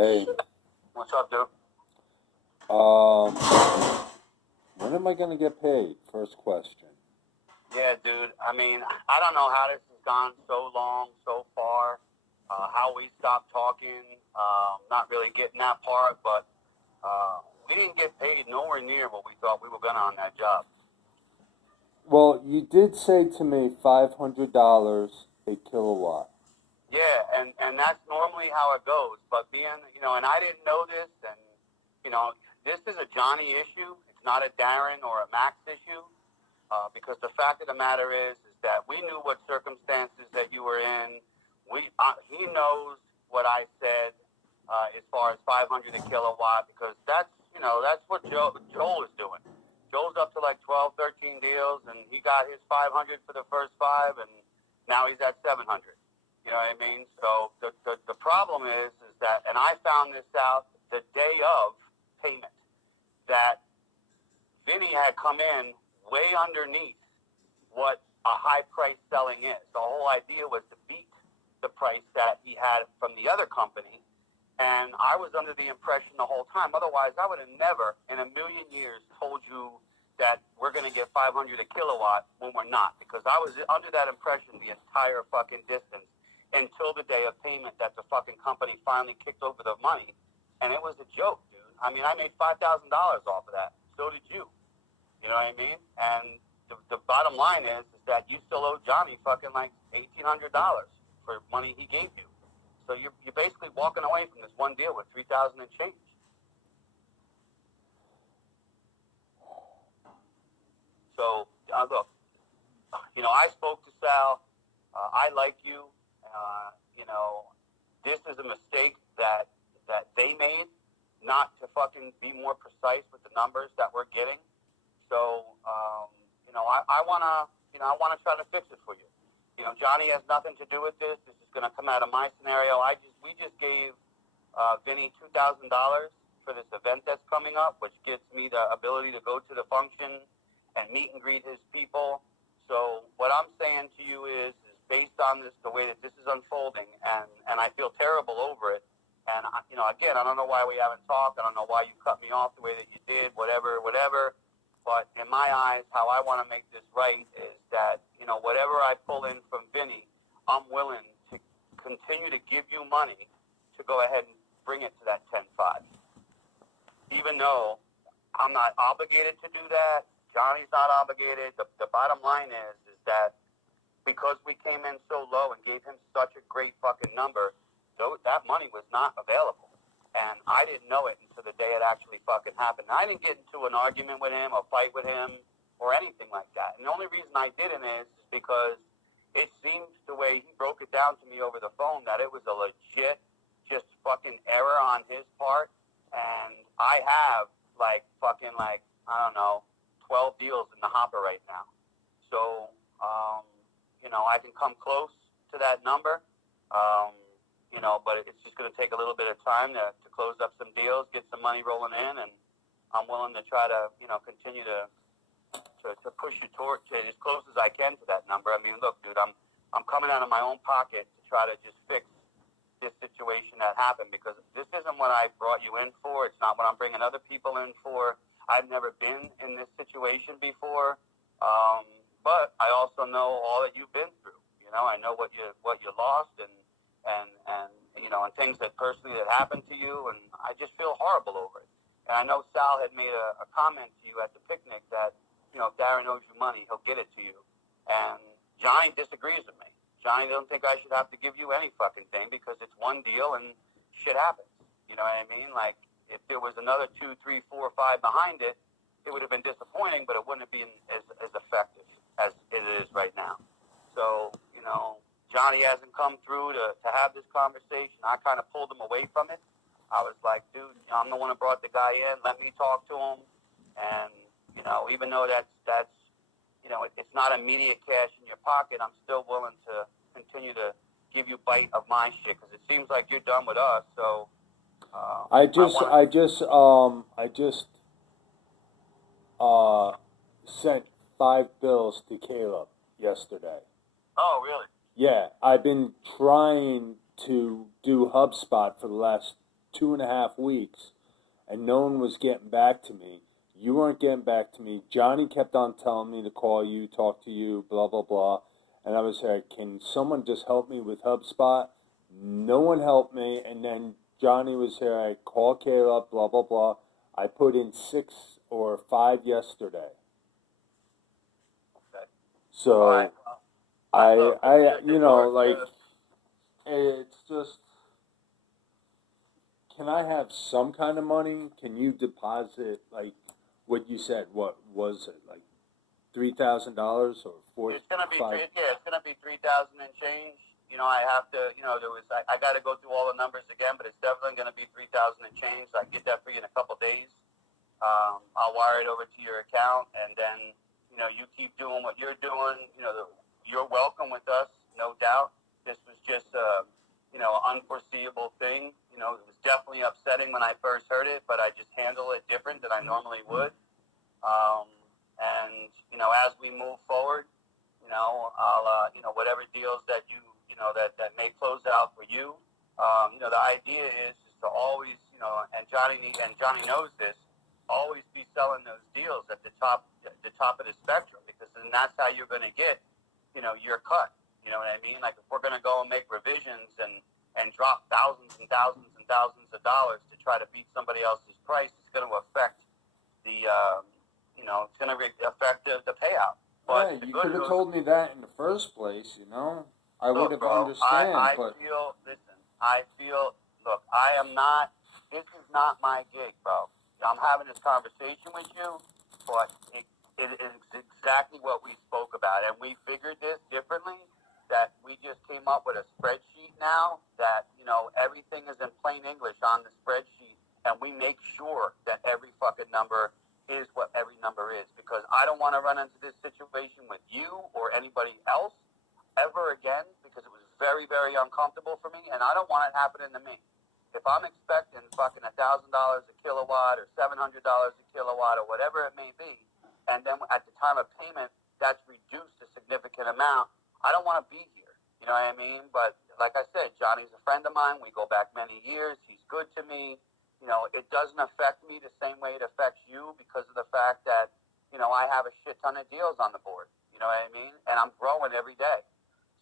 Hey. What's up, dude? When am I gonna get paid? First question. Yeah, dude. I mean, I don't know how this has gone so long, so far. How we stopped talking. Not really getting that part, but we didn't get paid nowhere near what we thought we were gonna on that job. Well, you did say to me $500 a kilowatt. Yeah, and that's normally how it goes. But being, and I didn't know this, and this is a Johnny issue. It's not a Darren or a Max issue. Because the fact of the matter is that we knew what circumstances that you were in. He knows what I said as far as 500 a kilowatt, because that's what Joel is doing. Joel's up to like 12, 13 deals, and he got his 500 for the first 5, and now he's at 700. You know what I mean? So the problem is that, and I found this out the day of payment, that Vinny had come in way underneath what a high price selling is. The whole idea was to beat the price that he had from the other company. And I was under the impression the whole time. Otherwise, I would have never in a million years told you that we're going to get 500 a kilowatt when we're not. Because I was under that impression the entire fucking distance until the day of payment that the fucking company finally kicked over the money. And it was a joke, dude. I mean, I made $5,000 off of that. So did you. You know what I mean? And the bottom line is that you still owe Johnny fucking like $1,800 for money he gave you. So you're basically walking away from this one deal with $3,000 and change. So look, I spoke to Sal. I like you. This is a mistake that they made, not to fucking be more precise with the numbers that we're getting. So, I want to try to fix it for you. Johnny has nothing to do with this. This is going to come out of my scenario. We just gave Vinny $2,000 for this event that's coming up, which gives me the ability to go to the function and meet and greet his people. So what I'm saying to you is based on this, the way that this is unfolding, and I feel terrible over it. And, again, I don't know why we haven't talked. I don't know why you cut me off the way that you did, whatever. But in my eyes, how I want to make this right is that, whatever I pull in from Vinny, I'm willing to continue to give you money to go ahead and bring it to that 10.5. Even though I'm not obligated to do that, Johnny's not obligated. The bottom line is that because we came in so low and gave him such a great fucking number, that money was not available. And I didn't know it until the day it actually fucking happened. I didn't get into an argument with him, a fight with him, or anything like that. And the only reason I didn't is because it seems the way he broke it down to me over the phone that it was a legit just fucking error on his part. And I have I don't know, 12 deals in the hopper right now. So, I can come close to that number. But it's just going to take a little bit of time to close up some deals, get some money rolling in, and I'm willing to try to, continue to push you toward as close as I can to that number. I mean, look, dude, I'm coming out of my own pocket to try to just fix this situation that happened, because this isn't what I brought you in for. It's not what I'm bringing other people in for. I've never been in this situation before, but I also know all that you've been through. I know what you lost and things that personally that happened to you, and I just feel horrible over it. And I know Sal had made a comment to you at the picnic that, if Darren owes you money, he'll get it to you. And Johnny disagrees with me. Johnny doesn't think I should have to give you any fucking thing because it's one deal and shit happens. You know what I mean? Like, if there was another 2, 3, 4, 5 behind it, it would have been disappointing, but it wouldn't have been as effective as it is right now. So, Johnny hasn't come through to have this conversation. I kind of pulled him away from it. I was like, dude, I'm the one who brought the guy in. Let me talk to him. And, even though that's it's not immediate cash in your pocket, I'm still willing to continue to give you bite of my shit, because it seems like you're done with us. So I just sent 5 bills to Caleb yesterday. Oh, really? Yeah, I've been trying to do HubSpot for the last 2.5 weeks, and no one was getting back to me. You weren't getting back to me. Johnny kept on telling me to call you, talk to you, blah, blah, blah. And I was like, can someone just help me with HubSpot? No one helped me. And then Johnny was here. I called Caleb, blah, blah, blah. I put in 6 or 5 yesterday. Okay. So, All right. Well, it's just, can I have some kind of money? Can you deposit, like, what you said? What was it, like $3,000 or $4,000? It's gonna be it's gonna be 3,000 and change. You know, I have to. You know, I got to go through all the numbers again, but it's definitely gonna be 3,000 and change. I can get that for you in a couple days. I'll wire it over to your account, and then you keep doing what you're doing. You're welcome with us, no doubt. This was just unforeseeable thing. It was definitely upsetting when I first heard it, but I just handle it different than I normally would. And as we move forward, I'll whatever deals that that may close out for you. The idea is to always, and Johnny knows this, always be selling those deals at the top of the spectrum, because then that's how you're going to get, your cut. You know what I mean? Like, if we're going to go and make revisions and drop thousands and thousands and thousands of dollars to try to beat somebody else's price, it's going to affect the it's going to affect the payout. But yeah, you could have told me that in the first place, I would have understood. I am not, this is not my gig, bro. I'm having this conversation with you, but it is exactly what we spoke about. And we figured this differently, that we just came up with a spreadsheet now that, everything is in plain English on the spreadsheet. And we make sure that every fucking number is what every number is. Because I don't want to run into this situation with you or anybody else ever again, because it was very, very uncomfortable for me, and I don't want it happening to me. If I'm expecting fucking $1,000 a kilowatt or $700 a kilowatt or whatever it may be, and then at the time of payment that's reduced a significant amount, I don't want to be here. You know what I mean? But like I said, Johnny's a friend of mine. We go back many years. He's good to me. It doesn't affect me the same way it affects you, because of the fact that I have a shit ton of deals on the board. You know what I mean? And I'm growing every day.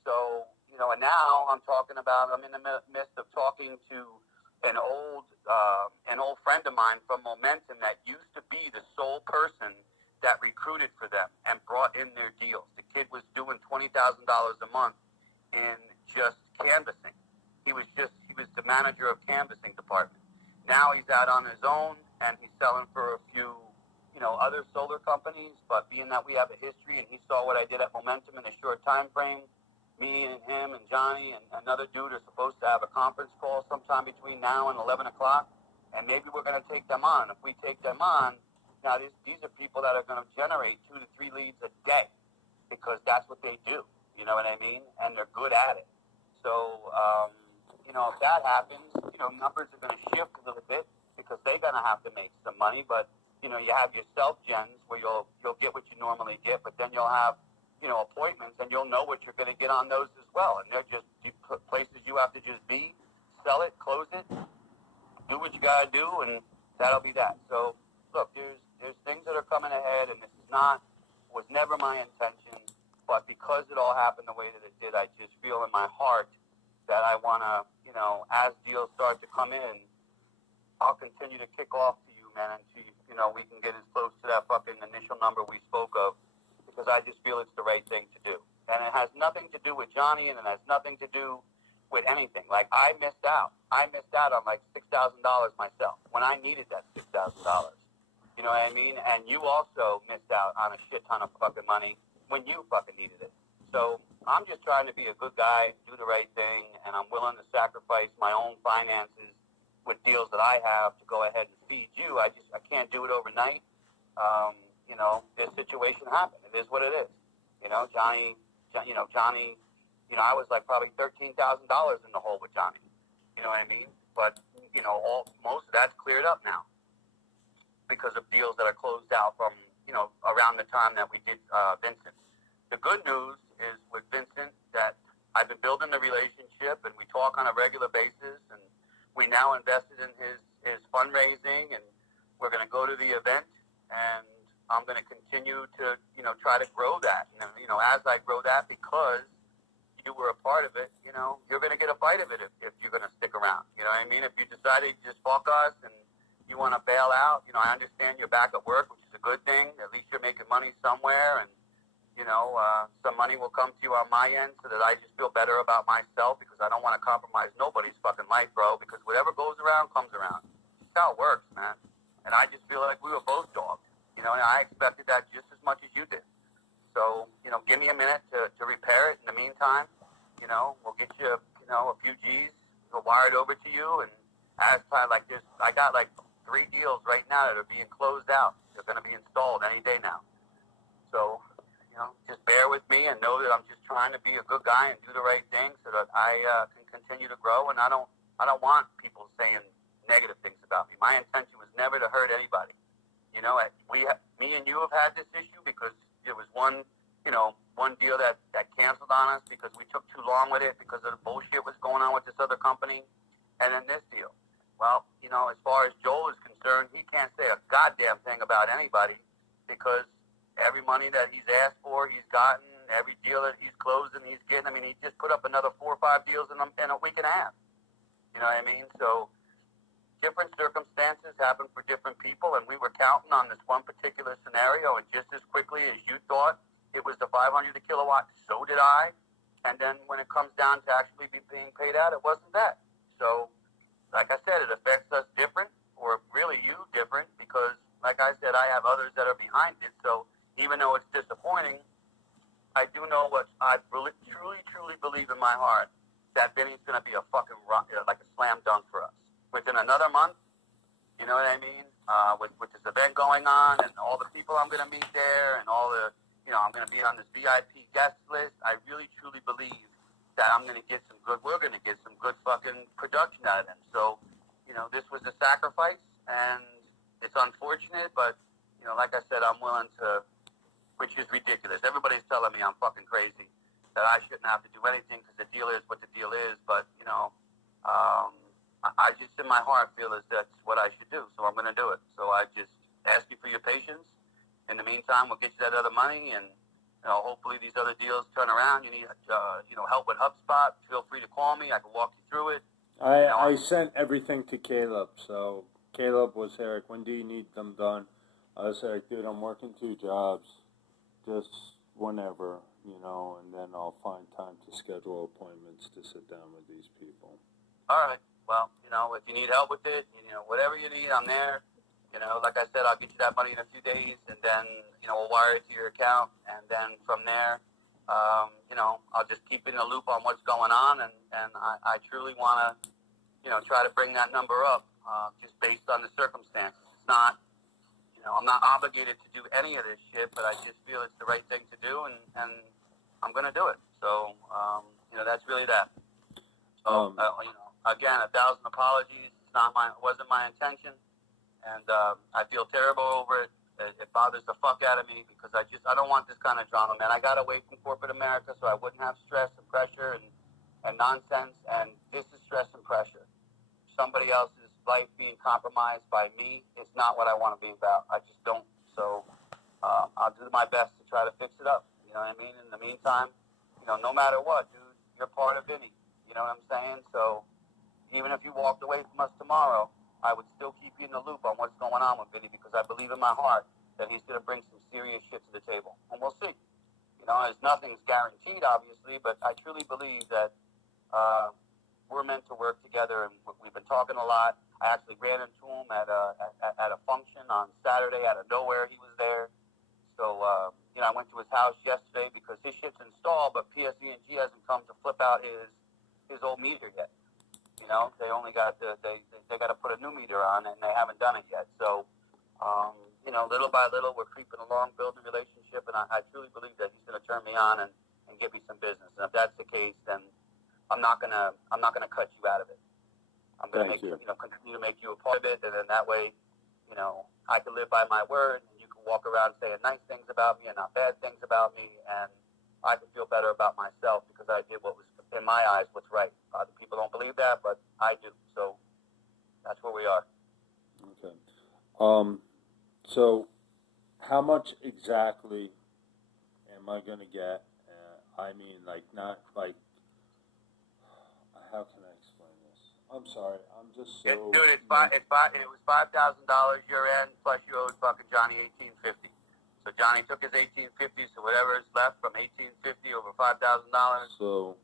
So, and now I'm in the midst of talking to an old friend of mine from Momentum that used to be the sole person that recruited for them and brought in their deals. The kid was doing $20,000 a month in just canvassing. He was the manager of canvassing department. Now he's out on his own, and he's selling for a few, other solar companies. But being that we have a history, and he saw what I did at Momentum in a short time frame, me and him and Johnny and another dude are supposed to have a conference call sometime between now and 11 o'clock, and maybe we're going to take them on. If we take them on, now these are people that are going to generate 2 to 3 leads a day, because that's what they do. You know what I mean? And they're good at it. So, if that happens, numbers are going to shift a little bit, because they're going to have to make some money. But, you have your self-gens where you'll get what you normally get, but then you'll have, appointments, and you'll know what you're going to get on those as well. And they're just places you have to just be, sell it, close it, do what you got to do, and that'll be that. So, look, there's things that are coming ahead, and this was never my intention, but because it all happened the way that it did, I just feel in my heart that I want to, as deals start to come in, I'll continue to kick off to you, man, until, we can get as close to that fucking initial number we spoke of, because I just feel it's the right thing to do. And it has nothing to do with Johnny, and it has nothing to do with anything. Like, I missed out. I missed out on like $6,000 myself when I needed that $6,000. You know what I mean? And you also missed out on a shit ton of fucking money when you fucking needed it. So I'm just trying to be a good guy, do the right thing, and I'm willing to sacrifice my own finances with deals that I have to go ahead and feed you. I can't do it overnight. This situation happened. It is what it is. Johnny, I was like probably $13,000 in the hole with Johnny. You know what I mean? But, most of that's cleared up now because of deals that are closed out from, around the time that we did Vincent. The good news is with Vincent that I've been building the relationship, and we talk on a regular basis, and we now invested in his fundraising, and we're going to go to the event, and I'm going to continue to, try to grow that. As I grow that, because you were a part of it, you're going to get a bite of it if you're going to stick around. You know what I mean? If you decided to just fuck us and you want to bail out, I understand you're back at work, which is a good thing. At least you're making money somewhere, and some money will come to you on my end so that I just feel better about myself, because I don't want to compromise nobody's fucking life, bro, because whatever goes around comes around. That's how it works, man. And I just feel like we were both dogged, and I expected that just as much as you did. So, give me a minute to repair it. In the meantime, we'll get you, a few G's. We'll wire it over to you. And as time like this, I got like 3 deals right now that are being closed out. They're going to be installed any day now. So, just bear with me and know that I'm just trying to be a good guy and do the right thing so that I can continue to grow. And I don't want people saying negative things about me. My intention was never to hurt anybody. Me and you have had this issue because there was one deal that canceled on us because we took too long with it because of the bullshit was going on with this other company. And then this deal. Well, as far as Joel is concerned, he can't say a goddamn thing about anybody because every money that he's asked for, he's gotten. Every deal that he's closing, he's getting. I mean, he just put up another 4 or 5 deals in a week and a half. You know what I mean? So different circumstances happen for different people, and we were counting on this one particular scenario, and just as quickly as you thought it was the 500 a kilowatt, so did I. And then when it comes down to actually being paid out, it wasn't that. So, like I said, it affects us different, or really you different, because, like I said, I have others that are behind it. So even though it's disappointing, I do know what I really, truly believe in my heart, that Vinny's going to be a fucking like a slam dunk for us. Within another month, you know what I mean? With this event going on and all the people I'm going to meet there and all the, I'm going to be on this VIP guest list. I really, truly believe that we're going to get some good fucking production out of them. So, this was a sacrifice, and it's unfortunate, but, like I said, I'm willing to, which is ridiculous. Everybody's telling me I'm fucking crazy, that I shouldn't have to do anything because the deal is what the deal is, but, I just in my heart feel as that's what I should do, so I'm going to do it. So I just ask you for your patience. In the meantime, we'll get you that other money, and hopefully these other deals turn around. You need help with HubSpot, feel free to call me. I can walk you through it. I sent everything to Caleb, so Caleb was Eric, when do you need them done? I was like, dude, I'm working 2 jobs, just whenever, and then I'll find time to schedule appointments to sit down with these people. All right. Well, if you need help with it, whatever you need, I'm there. Like I said, I'll get you that money in a few days, and then, we'll wire it to your account. And then from there, I'll just keep in the loop on what's going on. And I truly want to, try to bring that number up just based on the circumstances. It's not, I'm not obligated to do any of this shit, but I just feel it's the right thing to do, and I'm going to do it. So, that's really that. So, again, 1,000 apologies. It wasn't my intention. And I feel terrible over it. It bothers the fuck out of me because I don't want this kind of drama, man. I got away from corporate America so I wouldn't have stress and pressure and nonsense. And this is stress and pressure. Somebody else's life being compromised by me is not what I want to be about. I just don't. So I'll do my best to try to fix it up. You know what I mean? In the meantime, no matter what, dude, you're part of Vinny. You know what I'm saying? So even if you walked away from us tomorrow, I would still keep you in the loop on what's going on with Vinny because I believe in my heart that he's going to bring some serious shit to the table. And we'll see. Nothing's guaranteed, obviously, but I truly believe that we're meant to work together, and we've been talking a lot. I actually ran into him at a function on Saturday. Out of nowhere, he was there. So, I went to his house yesterday because his shit's installed, but PSE&G hasn't come to flip out his old meter yet. They only got they got to put a new meter on, and they haven't done it yet. So, little by little, we're creeping along, building a relationship, and I truly believe that he's going to turn me on and give me some business. And if that's the case, then I'm not gonna cut you out of it. I'm going to continue to make you a part of it, and then that way, I can live by my word, and you can walk around saying nice things about me and not bad things about me, and I can feel better about myself because I did what was, in my eyes, what's right. Other people don't believe that, but I do. So that's where we are. Okay. So how much exactly am I gonna get? I mean, like, not like. How can I explain this? I'm sorry. I'm just so. Dude, it was $5,000 your end plus you owed fucking Johnny $1,850. So Johnny took his $1,850. So whatever is left from $1,850 over $5,000. So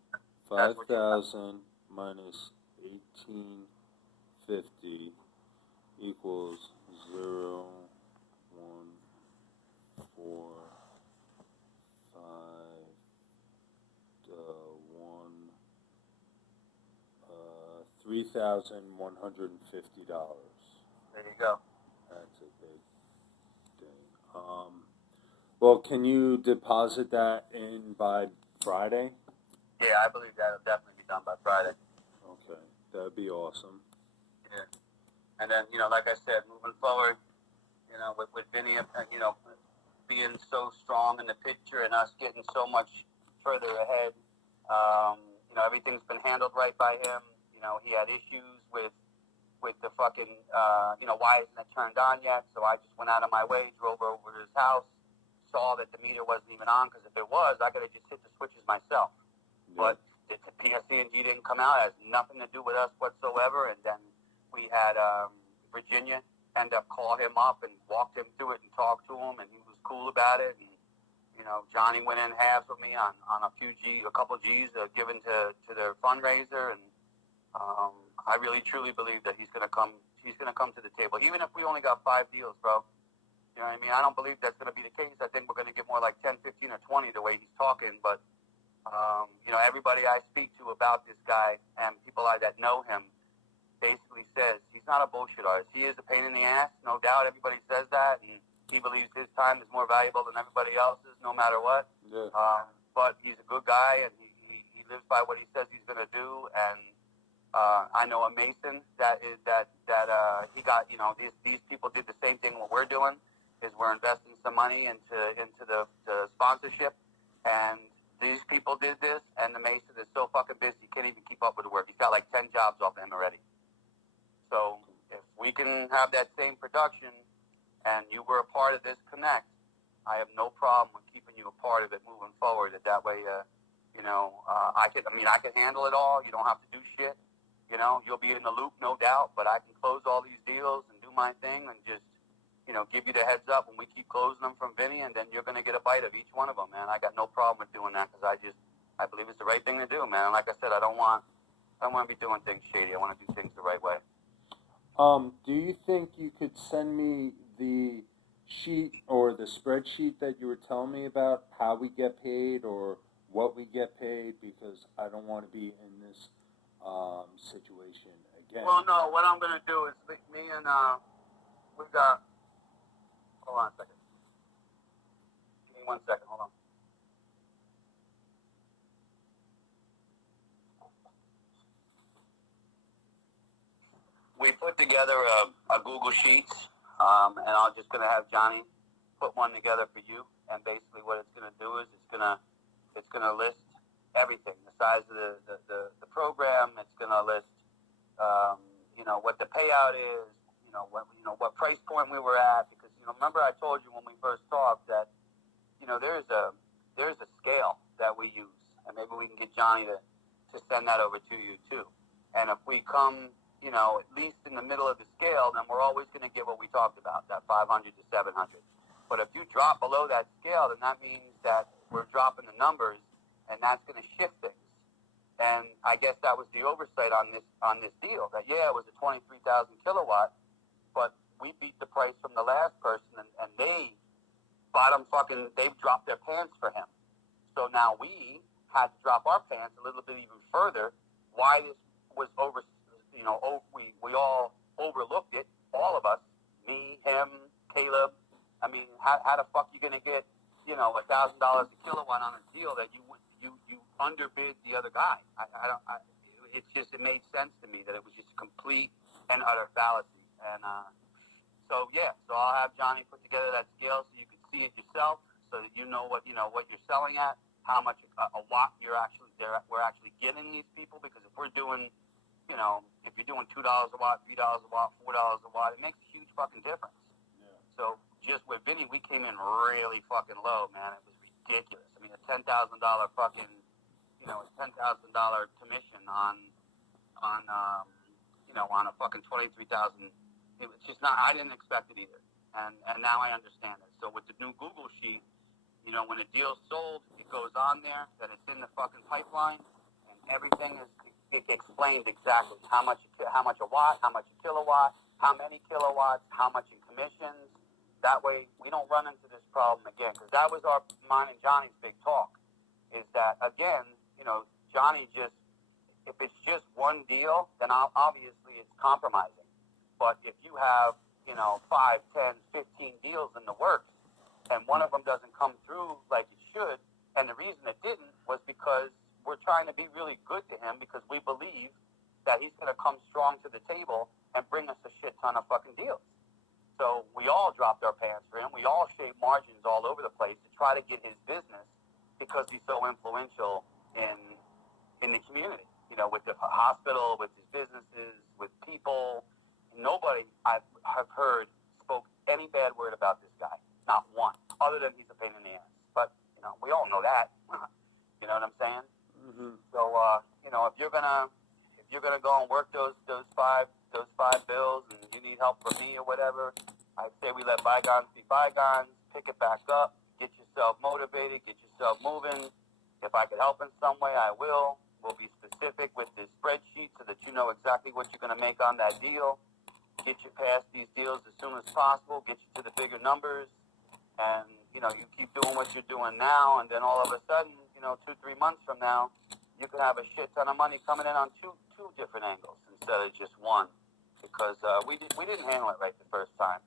5,000 minus 1,850 equals 0, 1, 4, 5, 1, $3,150. There you go. That's a big thing. Well, can you deposit that in by Friday? Yeah, I believe that'll definitely be done by Friday. Okay, that'd be awesome. Yeah. And then, like I said, moving forward, with Vinny, being so strong in the picture and us getting so much further ahead, everything's been handled right by him. He had issues with the fucking, why isn't it turned on yet? So I just went out of my way, drove over to his house, saw that the meter wasn't even on, because if it was, I could have just hit the switches myself. Yeah. But the PSE&G didn't come out. It has nothing to do with us whatsoever. And then we had Virginia end up call him up and walked him through it and talked to him, and he was cool about it. And Johnny went in halves with me on a couple G's given to their fundraiser, and I really truly believe that he's gonna come to the table, even if we only got 5 deals, bro. You know what I mean? I don't believe that's gonna be the case. I think we're gonna get more like 10, 15, or 20 the way he's talking. But everybody I speak to about this guy and people that know him basically says he's not a bullshit artist. He is a pain in the ass, no doubt. Everybody says that, and he believes his time is more valuable than everybody else's, no matter what. Yeah. But he's a good guy, and he lives by what he says he's gonna do. And I know a Mason that he got. These people did the same thing. What we're doing is we're investing some money into the sponsorship, and these people did this. And the Mason is so fucking busy, he can't even keep up with the work. He's got like 10 jobs off him already. So if we can have that same production, and you were a part of this connect, I have no problem with keeping you a part of it moving forward. That way, I can handle it all. You don't have to do shit. You'll be in the loop, no doubt, but I can close all these deals and do my thing and just, give you the heads up when we keep closing them from Vinny, and then you're going to get a bite of each one of them, man. I got no problem with doing that, because I believe it's the right thing to do, man. And like I said, I don't want to be doing things shady. I want to do things the right way. Do you think you could send me the sheet or the spreadsheet that you were telling me about, how we get paid or what we get paid? Because I don't want to be in this situation again. Well, no, what I'm going to do is me and we got. Hold on a second. Give me 1 second. Hold on. We put together a Google Sheets, and I'm just going to have Johnny put one together for you. And basically, what it's going to do is it's going to list everything: the size of the program. It's going to list, what the payout is. What price point we were at, because remember I told you when we first talked that there's a scale that we use, and maybe we can get Johnny to send that over to you too. And if we come at least in the middle of the scale, then we're always going to get what we talked about, that 500 to 700. But if you drop below that scale, then that means that we're dropping the numbers, and that's going to shift things. And I guess that was the oversight on this deal, that it was a 23,000 kilowatt, but we beat the price from the last person, and they've dropped their pants for him. So now we had to drop our pants a little bit even further. Why this was over, we all overlooked it, all of us, me, him, Caleb. I mean, how the fuck you gonna get, $1,000 a kilowatt on a deal that you underbid the other guy? It made sense to me that it was just a complete and utter fallacy. And so I'll have Johnny put together that scale so you can see it yourself, so that you know what you're selling at, how much a watt we're actually getting these people. Because if we're doing, if if you're doing $2 a watt, $3 a watt, $4 a watt, it makes a huge fucking difference. Yeah. So just with Vinny, we came in really fucking low, man. It was ridiculous. I mean, a $10,000 fucking, you know, a $10,000 commission on a fucking 23,000. It was just not. I didn't expect it either, and now I understand it. So with the new Google sheet, you know, when a deal's sold, it goes on there that it's in the fucking pipeline, and everything is explained exactly how much a watt, how much a kilowatt, how many kilowatts, how much in commissions. That way, we don't run into this problem again, because that was mine and Johnny's big talk. Is that again, you know, Johnny just, if it's just one deal, then obviously it's compromising. But if you have, you know, 5, 10, 15 deals in the works, and one of them doesn't come through like it should, and the reason it didn't was because we're trying to be really good to him, because we believe that he's going to come strong to the table and bring us a shit ton of fucking deals. So we all dropped our pants for him. We all shaved margins all over the place to try to get his business, because he's so influential in the community. You know, with the hospital, with his businesses, with people. Nobody I've heard spoke any bad word about this guy. Not one. Other than he's a pain in the ass. But, you know, we all know that. You know what I'm saying? Mm-hmm. So, you know, if you're gonna go and work those five bills, and you need help from me or whatever, I'd say we let bygones be bygones. Pick it back up. Get yourself motivated. Get yourself moving. If I could help in some way, I will. We'll be specific with this spreadsheet so that you know exactly what you're going to make on that deal. Get you past these deals as soon as possible. Get you to the bigger numbers. And, you know, you keep doing what you're doing now, and then all of a sudden, you know, 2-3 months from now, you could have a shit ton of money coming in on two different angles instead of just one. Because we didn't handle it right the first time.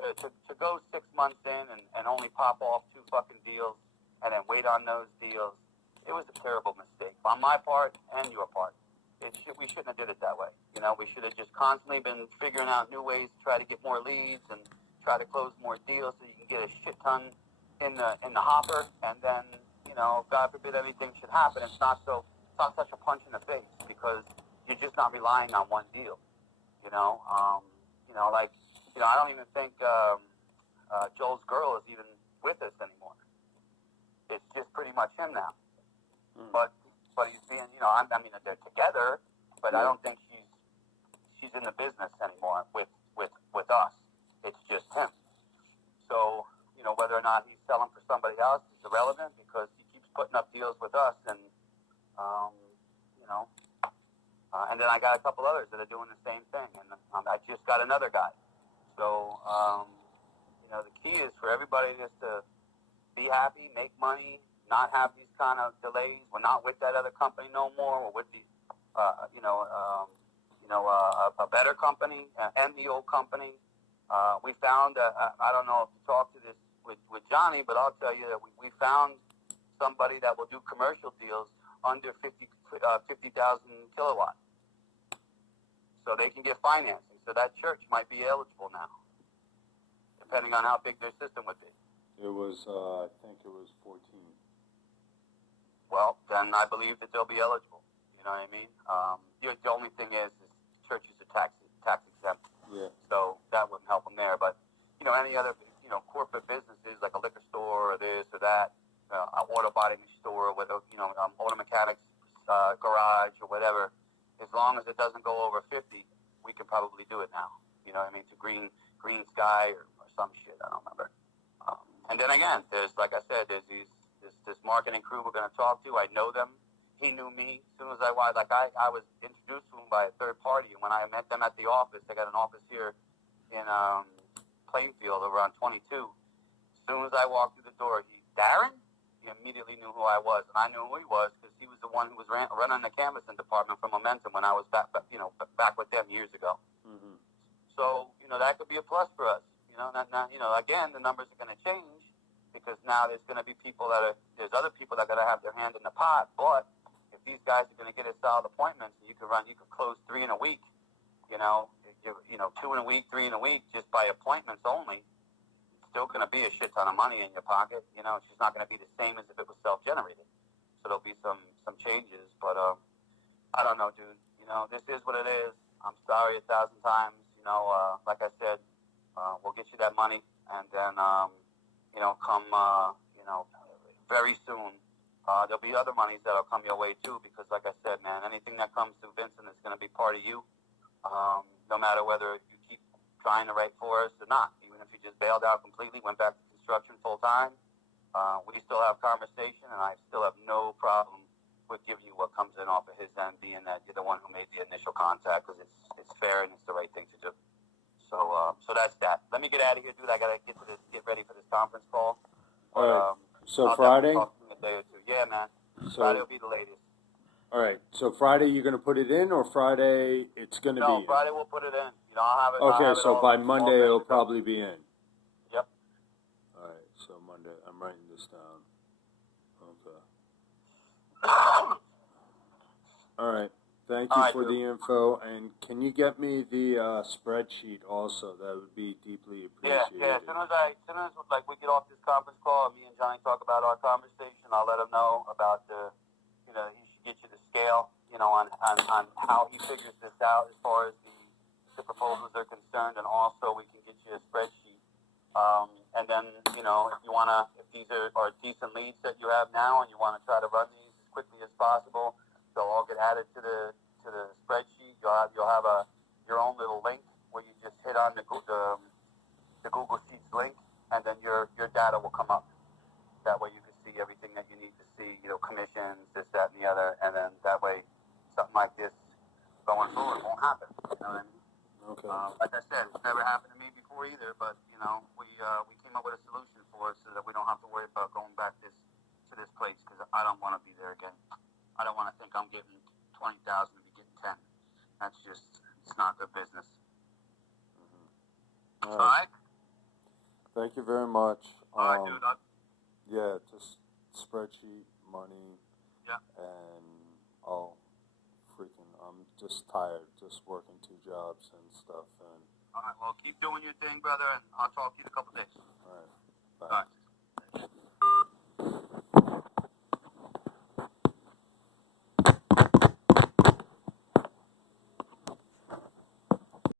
To go 6 months in and only pop off 2 fucking deals and then wait on those deals, it was a terrible mistake on my part and your part. We shouldn't have did it that way. You know, we should have just constantly been figuring out new ways to try to get more leads and try to close more deals so you can get a shit ton in the hopper. And then, you know, God forbid anything should happen, it's not such a punch in the face, because you're just not relying on one deal. You know, like, you know, I don't even think Joel's girl is even with us anymore. It's just pretty much him now. But he's being, you know, I mean, they're together, but I don't think she's in the business anymore with us. It's just him. So, you know, whether or not he's selling for somebody else is irrelevant, because he keeps putting up deals with us, and you know, and then I got a couple others that are doing the same thing, and I just got another guy. So, you know, the key is for everybody just to be happy, make money, not have these kind of delays. We're not with that other company no more. We're with the, a better company and the old company. We found, I don't know if you talked to this with Johnny, but I'll tell you that we found somebody that will do commercial deals under 50,000 kilowatts. So they can get financing. So that church might be eligible now, depending on how big their system would be. It was, I think it was 14. Well, then I believe that they'll be eligible. You know what I mean? The only thing is churches are tax exempt. Yeah. So that wouldn't help them there. But, you know, any other, you know, corporate businesses like a liquor store or this or that, an auto body store, or whether, you know, auto mechanics garage or whatever, as long as it doesn't go over 50, we can probably do it now. You know what I mean? It's a green sky or some shit. I don't remember. And then again, there's, like I said, there's this marketing crew we're going to talk to. I know them. He knew me as soon as I was introduced to him by a third party. And when I met them at the office, they got an office here in Plainfield over on 22. As soon as I walked through the door, Darren? He immediately knew who I was. And I knew who he was because he was the one who was running the canvassing department for Momentum when I was back with them years ago. Mm-hmm. So, you know, that could be a plus for us. You know, again, the numbers are going to change, because now there's going to be there's other people that are going to have their hand in the pot. But if these guys are going to get us solid appointments, and you could close 3 in a week, you know, 2 in a week, 3 in a week, just by appointments only, it's still going to be a shit ton of money in your pocket. You know, it's just not going to be the same as if it was self-generated. So there'll be some changes, but I don't know, dude. You know, this is what it is. I'm sorry 1,000 times. You know, like I said, we'll get you that money, and then you know, come you know, very soon. There'll be other monies that'll come your way too, because like I said, man, anything that comes to Vincent is going to be part of you. No matter whether you keep trying to write for us or not, even if you just bailed out completely, went back to construction full time, we still have conversation, and I still have no problem with giving you what comes in off of his end, being that you're the one who made the initial contact, because it's fair and it's the right thing to do. So that's that. Let me get out of here, dude. I gotta get ready for this conference call. All right. So I'll Friday? talk to you in a day or two. Yeah, man. So, Friday will be the latest. all right. So Friday you're going to put it in, or Friday it's going to be? No, Friday we'll put it in. You know, I'll have it. Okay, I'll have so it by all Monday ready it'll to go. probably be in. Yep. All right. So Monday, I'm writing this down. Okay. All right. Thank you for the info. And can you get me the spreadsheet also? That would be deeply appreciated. Yeah. As soon as like we get off this conference call, and me and Johnny talk about our conversation, I'll let him know about you know, he should get you the scale, you know, on how he figures this out as far as the proposals are concerned, and also we can get you a spreadsheet. And then, you know, if these are decent leads that you have now, and you want to try to run these as quickly as possible, they'll all get added to the spreadsheet. You'll have your own little link where you just hit on the Google Sheets link, and then your data will come up. That way you can see everything that you need to see, you know, commissions, this, that, and the other, and then that way something like this going forward won't happen. You know what I mean? Okay. Like I said, it's never happened to me before either, but, you know, we came up with a solution for it so that we don't have to worry about going back to this place, because I don't want to be there again. I don't want to think I'm getting 20,000 to be getting 10. That's just, it's not good business. Mm-hmm. All right. Thank you very much. All right, dude. Yeah, just spreadsheet, money. Yeah. And I'm just tired, just working 2 jobs and stuff. And all right, well, keep doing your thing, brother, and I'll talk to you in a couple days. All right. Bye. All right.